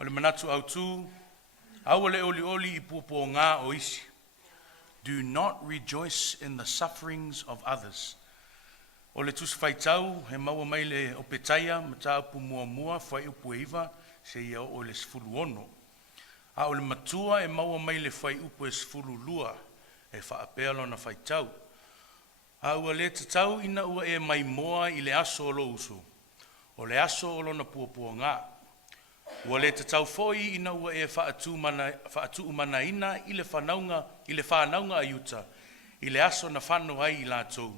O le Manatu Autu, au le olioli I puapuagā o isi. Do not rejoice in the sufferings of others. O le tusi faitau, he maua mai le Opetaia, mata upu mua fai upu iwa, se ia o le sifuru ono. A o le Matua e maua mai le fai upu e sifuru lua, e whaapea lona faitau. A ua le tatau ina ua e maimoa I le aso o lo uso, o le aso o lona puapuagā. Ua le tatau foi ina ua e whaatu umanaina I le fānauga Iuta, I le aso na fano ai I latou.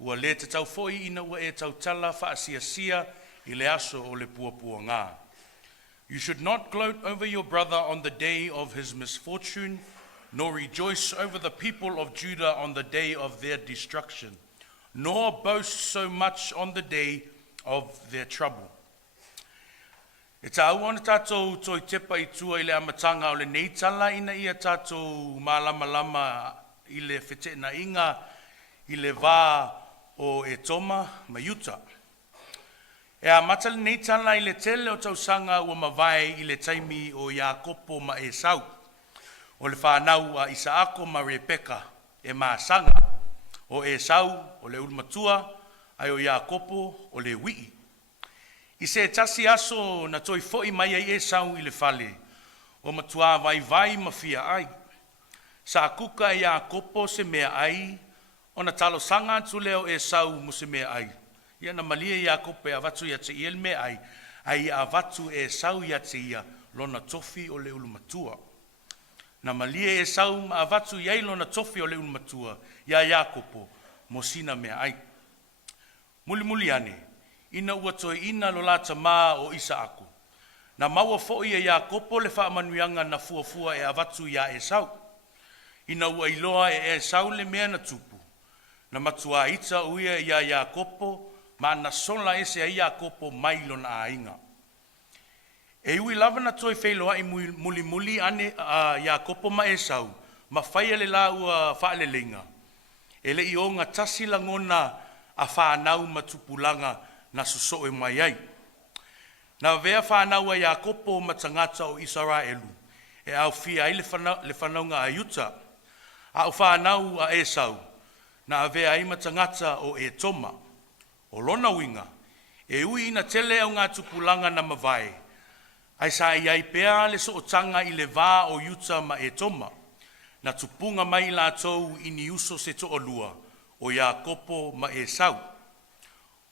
Ua le tatau foi ina ua e tautala asiasia I le aso o le puapuagā. You should not gloat over your brother on the day of his misfortune, nor rejoice over the people of Judah on the day of their destruction, nor boast so much on the day of their trouble. E tāua ona tātou toi tepa I tua I le amatanga o le neitala ina ia tātou malama I le whetena inga I le vā o e toma ma Iuta. E a mata le neitala I le tele o tausanga ua mawai I le taimi o Iakopo ma e sau. O le whanau a Isaako ma Rebeka e maasanga. O e sau o le Matua ai o Iakopo o le wii. I se tasi aso na toi foi mai ai e sau I le fale. O matua vai ma fia ai. Sa kuka e Iakopo se mea ai. O na talo sanga atu leo e sau mo se mea ai. Ia na malia Iakopo e avatu ia te iel mea ai. Ai avatu e sau ia te ia lona tofi o le Matua. Na malia e sau ma avatu iai lona tofi o le Matua. Ia Iakopo mo sina mea ai. Muli ane. Ina ua toi ina lo lata maa o Isaako. Na maua fo'i e Iakopo le whaamanuianga na fuafua e avatu ia e sau. Ina ua iloa e sau le mea na tupu. Na matua ita uia ia Iakopo ma na sola ese a Iakopo mai lona ainga. E ui lava na toi whailoa I muli ane a Iakopo ma e sau. Ma whaia le la ua whaalelenga. E le I o ngā tasi langona a whanau matupulanga na suso e mai ai. Na vea whanau a Iakopo ma tangata o Israelu. E au fia ai le whanaunga a Iuta. Au whanau a Esau. Na vea ai ma tangata o e toma. O lona winga. E ui ina tele au ngā tupulanga na mawai. Ai sa iai pea le so o tanga I le vā o Iuta ma e toma. Na tupunga mai latou I ni uso se to o lua. O Iakopo ma Esau.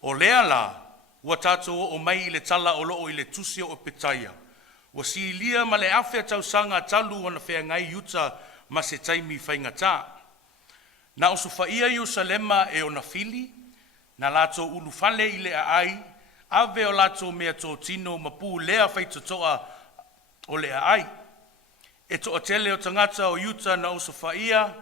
O lea la, ua tātou o mai I le tala o loo I le tusi o Opetaia. Ua siilia ma le awhea tausanga talu o na whea ngai Iuta ma se taimi whaingata. Na o sufaia Ierusalema e o na fili, na latou ulufale I le ai, ave o latou mea tō tino mapu lea whaitotoa o le ai. E toa tele o tangata o Iuta na o sufaia,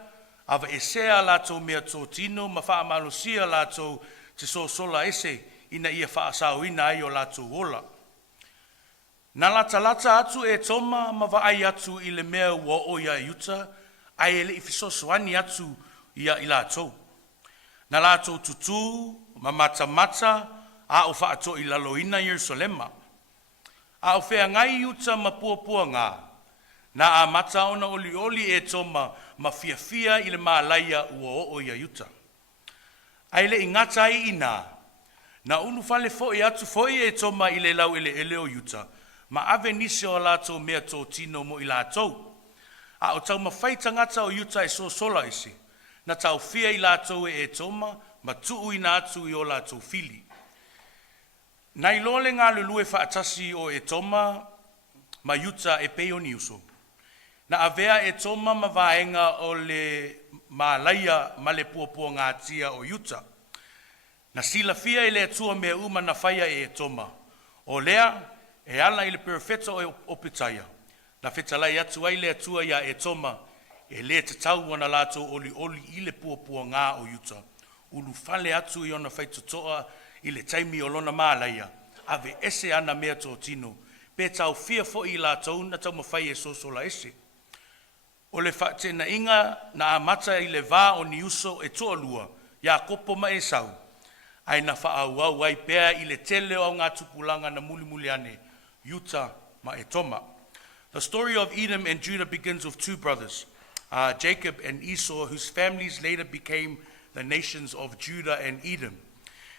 ava e sea latou mea tō tino ma wha amalosia latou te sola ese ina ia whaasau ina ai o latou ola. Na lata atu e toma ma vaai atu I le mea ua o ia Iuta, ai ele I fisosoani atu ia I latou. Na latou tutu, ma mata, a o whaato I laloina Ierusalema. A o whea ngai Iuta ma puapuagā. Na a mata ona olioli e toma ma fia I le maalaia ua o ia Iuta. Ai le ingata ai ina, na unu fale foi atu foi e toma I le lau ele o Iuta, ma ave nise o latou mea tō tino mo I latou. A o tau mawhai tangata o Iuta e sola isi, na tau fia I latou e toma, ma tuu ina atu I o latou fili. Na I lole ngā lulue whaatasi o e toma, ma Iuta e peo ni uso. Na avea e toma ma vaenga o le maalaia ma le puapuagā tia o Iuta. Na sila fia I le atua mea uma na whaia e toma. O lea, e ala I le perfeta o Opetaia. Na whetalai atu ai le atua ia e toma, e le tatau wana latou olioli I le puapuagā o Iuta. Ulu fale atu I ona whaitotoa I le taimi o lona maalaia. Ave ese ana mea tō tino. Pe tau fia fo I latou na taumafai e sosola ese. O le whaatena inga na amata I le vā o ni uso e toa lua, Iakopo ma e sau. Ai na whaau ai pea I le tele o ngā tupulanga na muli ane, Iuta ma e toma. The story of Edom and Judah begins with two brothers, Jacob and Esau, whose families later became the nations of Judah and Edom.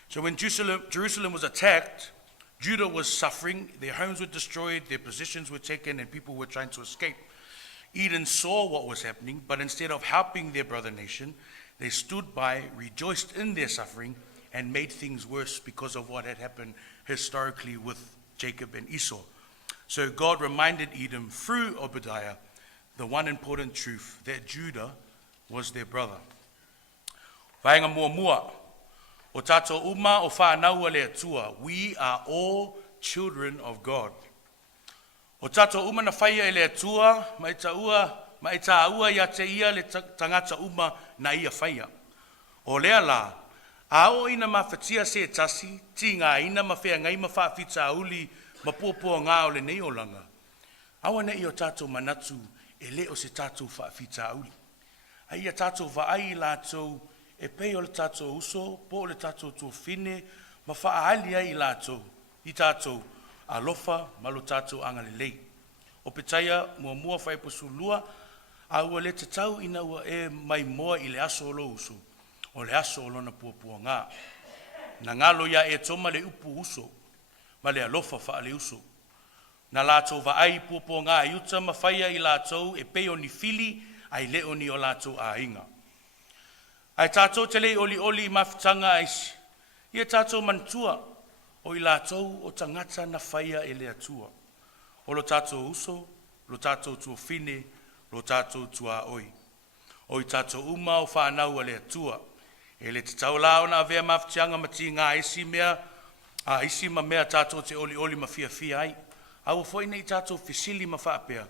So when Jerusalem was attacked, Judah was suffering, their homes were destroyed, their possessions were taken, and people were trying to escape. Edom saw what was happening, but instead of helping their brother nation, they stood by, rejoiced in their suffering, and made things worse because of what had happened historically with Jacob and Esau. So God reminded Edom through Opetaia the one important truth, that Judah was their brother. Vaenga mua, o tātou uma o whānauga le atua. We are all children of God. O tātou uma na whaia e le atua, mai tā ua ia te ia le tangata uma na ia whaia. O lea la, ao ina mawhatia se tasi, ti ngā ina mawhea ngai mawhawhita uli, ma puapuagā o le nei o langa. Awa nei o tātou manatu, e le o se tātou whawhita uli. Ai a tātou vaai lātou, e pei o le tātou uso, po o le tātou tō whine, ma whaahali ai lātou, i tātou a Lopa, ma lo tātou anga le lei. Opetaia mua whaiposu lua, a ua le tatau ina ua e maimoa i le aso o lo uso, o le aso o lona puapuagā. Na ngalo ia e toma le upu uso, ma le alofa wha le uso. Na lātou vaai puapuagā Iuta ma whaia i lātou e pei o ni fili, ai leo ni o lātou a inga. Ai tātou te lei olioli i mawhitanga aisi. Ia tātou Mantua, o i lātou o tangata na whaia e le atua. O lo tātou uso, lo tātou tua whine, lo tātou tua oi. O i tātou uma o fānauga le atua. E le te taulala na avea mawhitianga mati ngā isi mea, a isi ma mea tātou te olioli ma fia ai. Au foi nei tātou fisili ma whapea.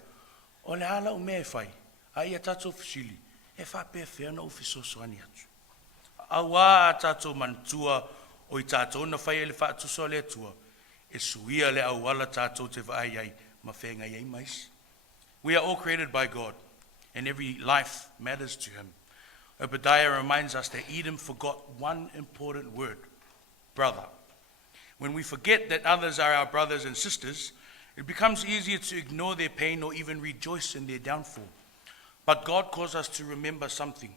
O le ala o mea e whai, a ia tātou fisili. E whapea whea na ufiso soani atu. Awa tātou Mantua o i tātou na whai le whaatuso le atua. E suia le awala tātou te whaai ai ma whenga iei mais. We are all created by God, and every life matters to him. Obadiah reminds us that Edom forgot one important word, brother. When we forget that others are our brothers and sisters, it becomes easier to ignore their pain or even rejoice in their downfall. But God calls us to remember something.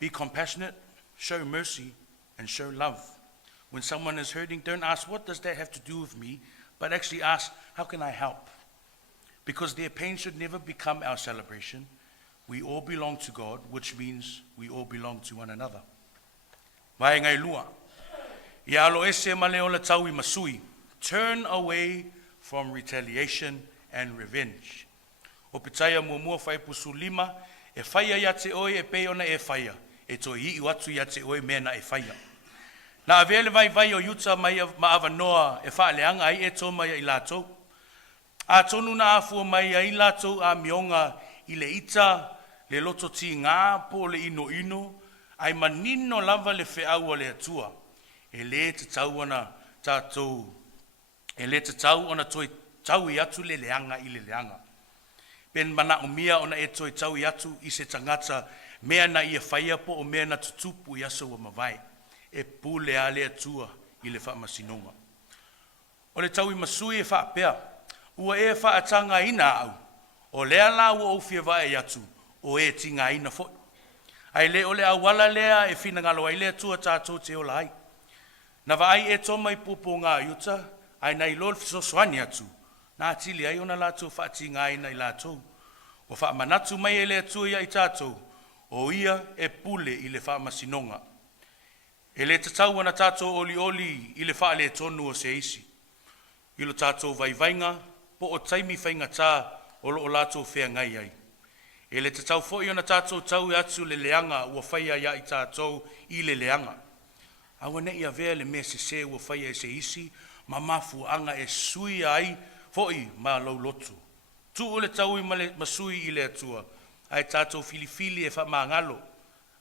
Be compassionate, show mercy, and show love. When someone is hurting, don't ask, what does that have to do with me? But actually ask, how can I help? Because their pain should never become our celebration. We all belong to God, which means we all belong to one another. Vai ngai lua. Ia alo ese ma leo latou I masui. Turn away from retaliation and revenge. Opetaia mua whaipusu lima, e whaia ia te oi e pei ona e whaia. E toi I watu ia te oi mea na e whaia. Na avele vai o Iuta ma avanoa e whaaleanga ai e tōma ia I latou. A tonu na afua mai ai latou a mionga I le ita, le loto ti ngā po le ino, ai manino lava le whiaua le atua. E le te tau ana tātou, e le te tau ona toi tau I atu le leanga I le leanga. Ben mana o mia ona e toi tau I atu I se tangata mea na ia whaia po o mea na tutupu I aso wa mawai. E pule a le atua I le whaamasinonga. O le tau I masui e whaapea, ua e whaatanga ina au. O lea la ua ofia vai e atu, o e tinga ina fo. Ai le o le awala lea e whina ngalo ai le atua tātou te ola ai. Na vai e toma I puapuagā Iuta, ai nei lol fisosoani atu. Nā atili ai ona lātou whaatinga ina I lātou. O whaamanatu mai e le atua ia I tātou, o ia e pule I le whaamasinonga. E le tatau ana tātou olioli I le wha le tonu o se isi. I lo tātou vaivainga, po o taimi whainga tā o lo o lātou whea ngai ai. E le tatau fo I ona tātou tau I atu le leanga ua whaia ia I tātou I le leanga. Awa ne ia vea le mea se ua whaia e se isi, ma mafu anga e sui ai fo I ma lau lotu. Tu o le tau I masui I le atua, ai tātou filifili e wha maangalo,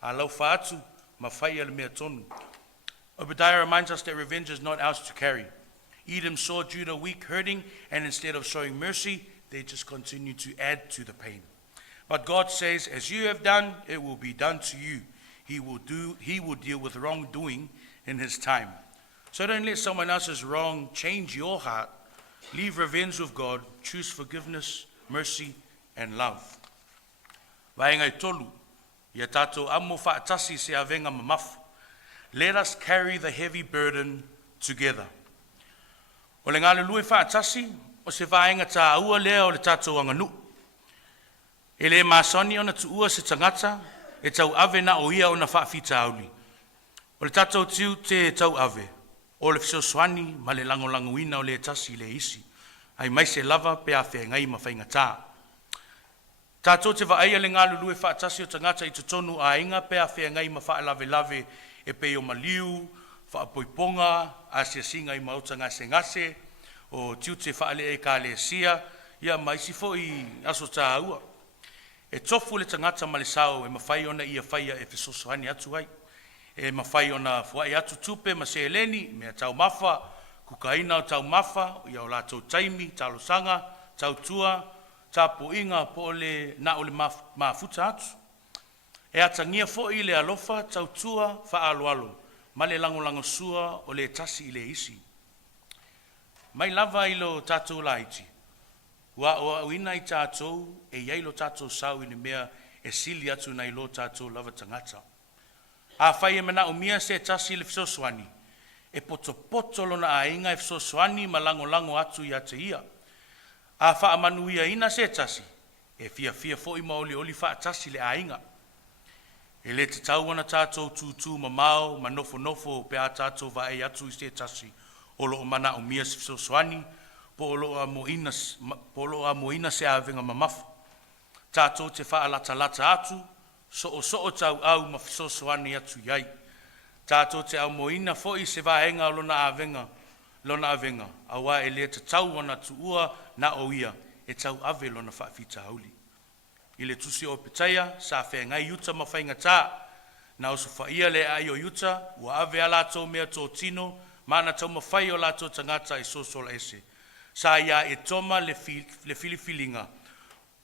a lau wha atu, ma whaia le mea tonu. Obadiah reminds us that revenge is not ours to carry. Edom saw Judah weak, hurting, and instead of showing mercy, they just continue to add to the pain. But God says, as you have done, it will be done to you. He will deal with wrongdoing in his time. So don't let someone else's wrong change your heart. Leave revenge with God. Choose forgiveness, mercy, and love. Vaenga I tolu, ia tātou amo whaatasi se avenga mamafu. Let us carry the heavy burden together. O le ngāle lue whaatasi, o se vaenga tā aua lea o le tātou anganu. E le māsoni o na tuua se tangata, e tau ave na o ia o na whaafita auli. O le tātou tiu te tau ave, o le fisoswani ma le langolanguina o le tasi le isi. Ai mai se lava pe a whea ngai ma whainga tā. Tātou te waaia le ngā lulue whaatasi o tangata i tutonu a inga pe a whea ngai ma wha lave lave e pe o maliu, wha poiponga, asiasia i mauta ngase ngase, o tiu te wha le e ka le sia, ia mai si fo i aso tā ua. E tofu le tangata ma le sao e mawhai ona ia whaia e fisosohani atu ai. E mawhai ona fuai atu tupe ma se eleni, mea taumafa, kukaina o taumafa, ia o latou taimi, talosanga, tautua, tapo inga po le na o le mafuta atu. E atangia fo i le alofa, tautua, wha aloalo, ma le langolango sua o le tasi i le isi. Mai lava i lo tātou la iti. Wa o uina i tātou, e iai lo tātou sau i le mea e sili atu na i lo tātou lava tangata. A whai e mana o mia se tasi le fisoswani, e poto lona a inga e fisoswani ma lango atu i ate ia. A wha amanu ia ina se tasi, e fia fo i maoli wha tasi le a inga. E le te tauana tātou tūtū ma mau, ma nofo pe a tātou va e atu i se tasi, o lo o mana o mia se fisoswani, po o lo a moina se avenga mamafu. Tātou te wha alata atu, so o tau au ma fisoswani atu iai. Tātou te au moina fo i se vaenga o lona avenga, awa e le te tauana tu ua na o ia, e tau ave lona whaafita hauli. I le tusi o Opetaia, sa whea ngai Iuta ma whainga tā, na osu whaia le ai o Iuta, ua ave a latou mea tō tino, mana taumafai o latou tangata i sosola ese. Sa ia e toma le filifilinga,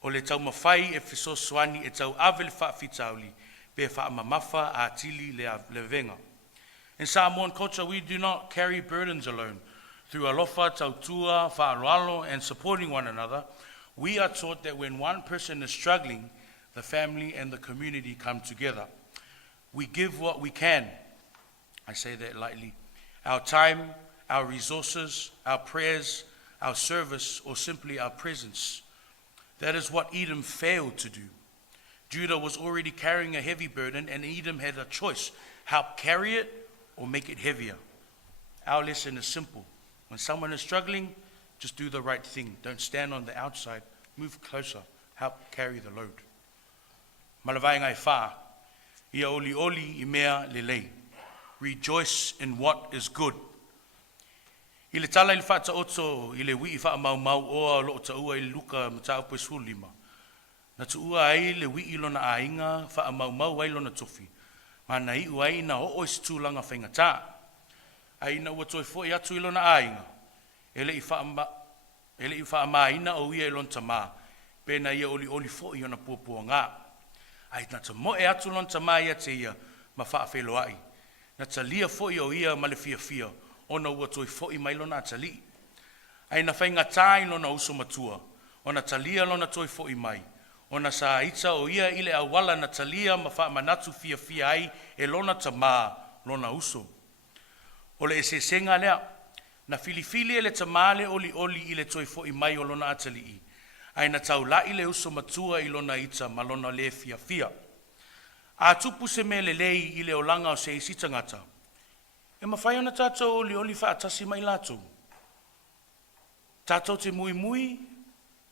o le taumafai e fisoswani e tau ave le whaafita hauli, pe whaamamafa a tili le venga. In Samoan culture, we do not carry burdens alone. Through alofa, tautua, whaaloalo, and supporting one another, we are taught that when one person is struggling, the family and the community come together. We give what we can. I say that lightly. Our time, our resources, our prayers, our service, or simply our presence. That is what Edom failed to do. Judah was already carrying a heavy burden, and Edom had a choice: help carry it or make it heavier. Our lesson is simple. When someone is struggling, just do the right thing. Don't stand on the outside. Move closer. Help carry the load. Malavai ngai wha, ia olioli I mea lelei. Rejoice in what is good. I le tala I le wha taoto, I le wii wha mau oa lo taua I luka mata upe sulima. Na tuua ai le wii lona ainga, wha mau ai lona tofi. Mana I uai na o ois tūlanga whaingata. Ai na ua toi fo I atu I lona ainga. Ele I wha amaina o ia I lon tama. Pena ia oli fo I ona puapuagā. Ai na ta mo e atu lon tama ia te ia ma wha awhelo ai. Na ta lia fo I o ia ma le fia. Ona ua toi fo I mai lona atali. Ai na whaingata I lona uso matua. Ona ta lia lona toi fo I mai. Ona sa ita o ia I le awala na talia ma wha manatu fia ai e lona tama lona uso. O le ese senga lea, na filifili e le tama le oli I le toi fo I mai o lona atali. Ai na taula I le uso matua I lona ita ma lona le fia. A tupu se me le lei I le olanga o se isi tangata. E mawhai ona tātou oli whaatasi mai latou. Tātou te mui,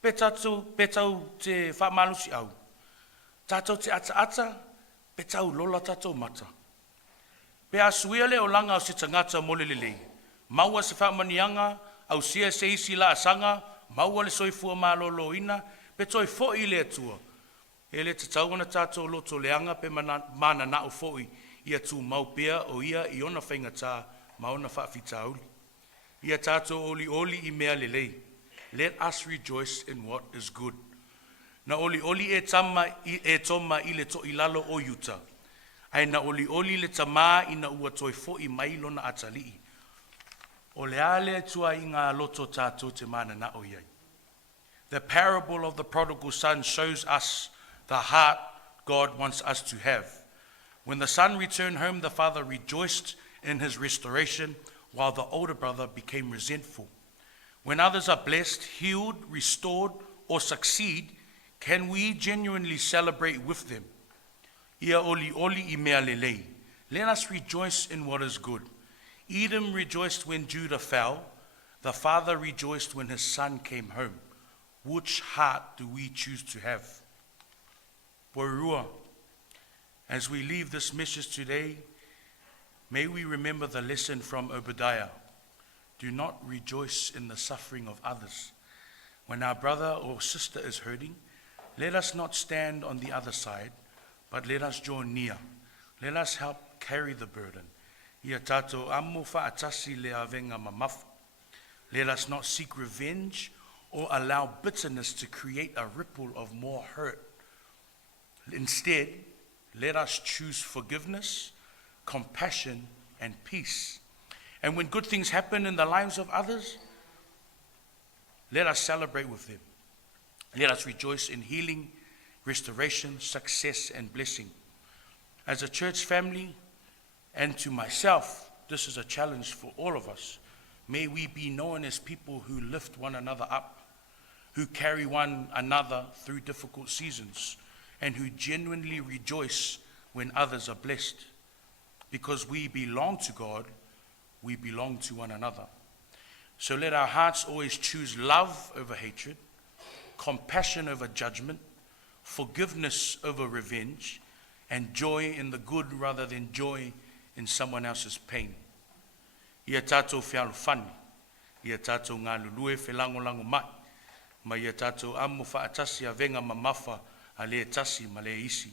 pe tau te whaamalusi au. Tātou te ata, pe tau lola tātou mata. Pe asuia le o langa o se tangata mole lelei. Maua se whaamanianga, au sia se isi la asanga, maua le soifua malolo ina, pe toi foi le atua. E le te tauana tātou loto leanga pe mana na o foi, ia tu maupea o ia I ona whaingata, maona whaafita auli. Ia tātou oli I mea lelei. Let us rejoice in what is good. Na oli e toma I le to ilalo o Iuta. Ai na oli le tama I na ua toi fo I mai lona atali. O le ale tua I ngā loto tātou te mana na o iai. The parable of the prodigal son shows us the heart God wants us to have. When the son returned home, the father rejoiced in his restoration, while the older brother became resentful. When others are blessed, healed, restored, or succeed, can we genuinely celebrate with them? Ia olioli I mea lelei. Let us rejoice in what is good. Edom rejoiced when Judah fell. The father rejoiced when his son came home. Which heart do we choose to have? Poirua, as we leave this message today, may we remember the lesson from Opetaia. Do not rejoice in the suffering of others. When our brother or sister is hurting, let us not stand on the other side, but let us draw near. Let us help carry the burden. Ia tātou amo whaatasi le awenga mamafa. Let us not seek revenge or allow bitterness to create a ripple of more hurt. Instead, let us choose forgiveness, compassion, and peace. And when good things happen in the lives of others, let us celebrate with them. Let us rejoice in healing, restoration, success, and blessing. As a church family, and to myself, this is a challenge for all of us. May we be known as people who lift one another up, who carry one another through difficult seasons, and who genuinely rejoice when others are blessed. Because we belong to God, we belong to one another. So let our hearts always choose love over hatred, compassion over judgment, forgiveness over revenge, and joy in the good rather than joy in someone else's pain. Ia tātou whialu whani, ia tātou ngā lulue whelango mai, ma ia tātou amo whaatasi a venga mamafa a le tasi ma le isi.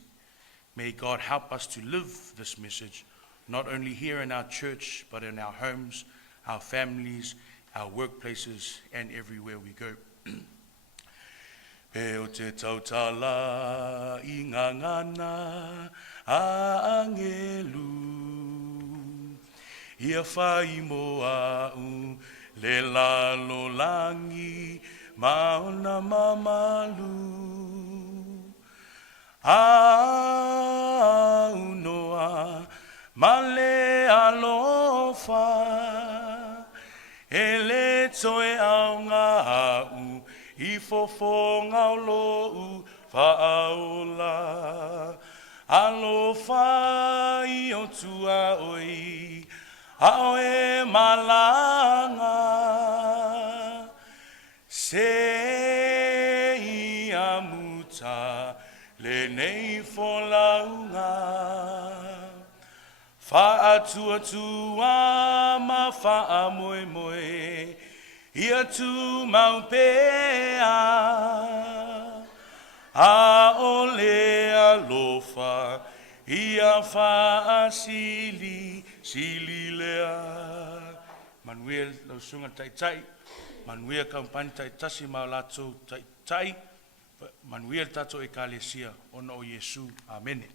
May God help us to live this message, not only here in our church, but in our homes, our families, our workplaces, and everywhere we go. Pe o te tautala I ngā ngana a angelu, ia whai moa u le lalo langi maona mamalu. Au noa male alofa, ele toe aoga u I fofonga o lou whaaola. Alofa I o tua oi, ao e malanga. Se I amuta le nei folaunga. Whaatuatua ma whaamoemoe, ia tu maupea. A ole alofa, ia whaasili sililea. Manuel lau sunga tai, Manuel Kamupani tasi ma latou tai, Manuel tato ekalesia, ona o Yesu, amene.